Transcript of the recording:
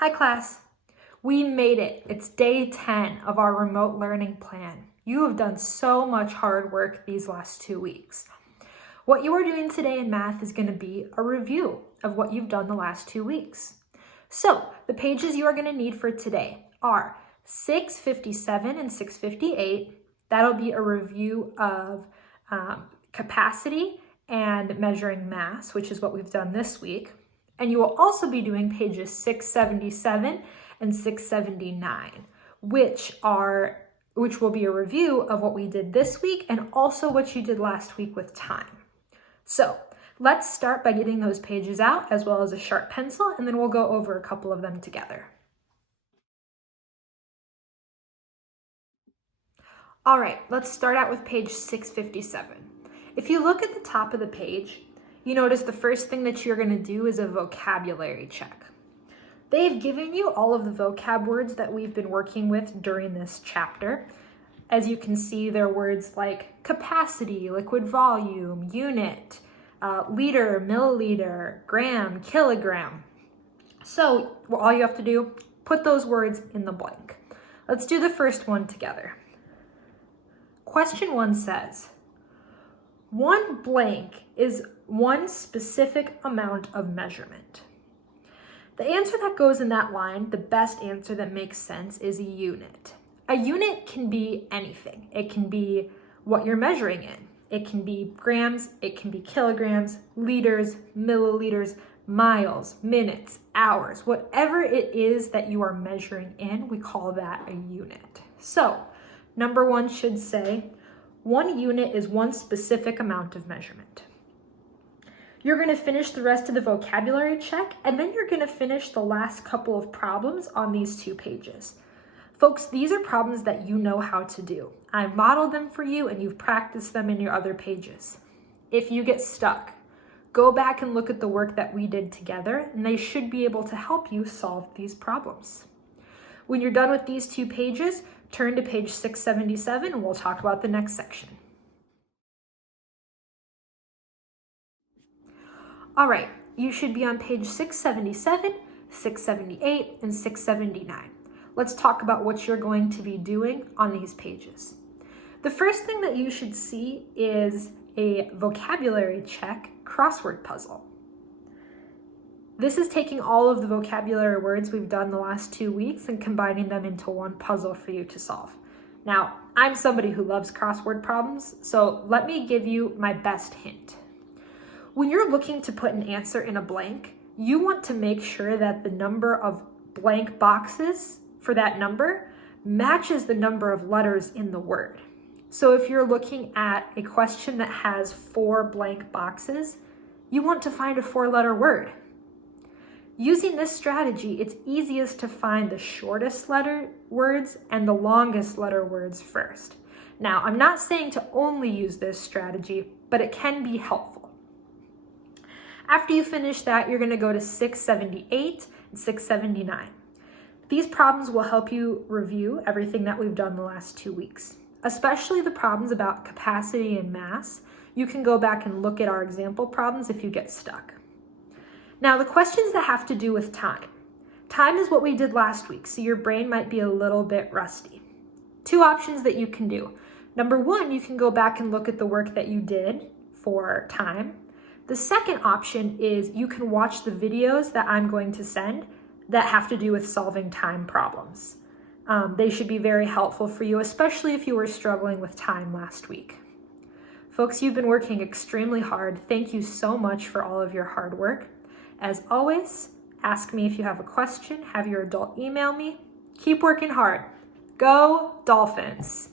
Hi class, we made it. It's day 10 of our remote learning plan. You have done so much hard work these last 2 weeks. What you are doing today in math is going to be a review of what you've done the last 2 weeks. So the pages you are going to need for today are 657 and 658. That'll be a review of capacity and measuring mass, which is what we've done this week. And you will also be doing pages 677 and 679, which will be a review of what we did this week and also what you did last week with time. So let's start by getting those pages out as well as a sharp pencil, and then we'll go over a couple of them together. All right, let's start out with page 657. If you look at the top of the page, you notice the first thing that you're going to do is a vocabulary check. They've given you all of the vocab words that we've been working with during this chapter. As you can see, there are words like capacity, liquid volume, unit, liter, milliliter, gram, kilogram. So all you have to do, put those words in the blank. Let's do the first one together. Question 1 says, one blank is one specific amount of measurement. The answer that goes in that line, the best answer that makes sense, is a unit. A unit can be anything. It can be what you're measuring in. It can be grams, it can be kilograms, liters, milliliters, miles, minutes, hours. Whatever it is that you are measuring in, we call that a unit. So, number 1 should say, 1 unit is one specific amount of measurement. You're going to finish the rest of the vocabulary check, and then you're going to finish the last couple of problems on these 2 pages. Folks, these are problems that you know how to do. I've modeled them for you, and you've practiced them in your other pages. If you get stuck, go back and look at the work that we did together, and they should be able to help you solve these problems. When you're done with these 2 pages, turn to page 677, and we'll talk about the next section. All right, you should be on page 677, 678, and 679. Let's talk about what you're going to be doing on these pages. The first thing that you should see is a vocabulary check crossword puzzle. This is taking all of the vocabulary words we've done the last 2 weeks and combining them into one puzzle for you to solve. Now, I'm somebody who loves crossword problems, so let me give you my best hint. When you're looking to put an answer in a blank, you want to make sure that the number of blank boxes for that number matches the number of letters in the word. So if you're looking at a question that has 4 blank boxes, you want to find a 4-letter word. Using this strategy, it's easiest to find the shortest letter words and the longest letter words first. Now, I'm not saying to only use this strategy, but it can be helpful. After you finish that, you're going to go to 678 and 679. These problems will help you review everything that we've done the last 2 weeks, especially the problems about capacity and mass. You can go back and look at our example problems if you get stuck. Now, the questions that have to do with time. Time is what we did last week, so your brain might be a little bit rusty. 2 options that you can do. Number 1, you can go back and look at the work that you did for time. The second option is you can watch the videos that I'm going to send that have to do with solving time problems. They should be very helpful for you, especially if you were struggling with time last week. Folks, you've been working extremely hard. Thank you so much for all of your hard work. As always, ask me if you have a question, have your adult email me. Keep working hard. Go Dolphins!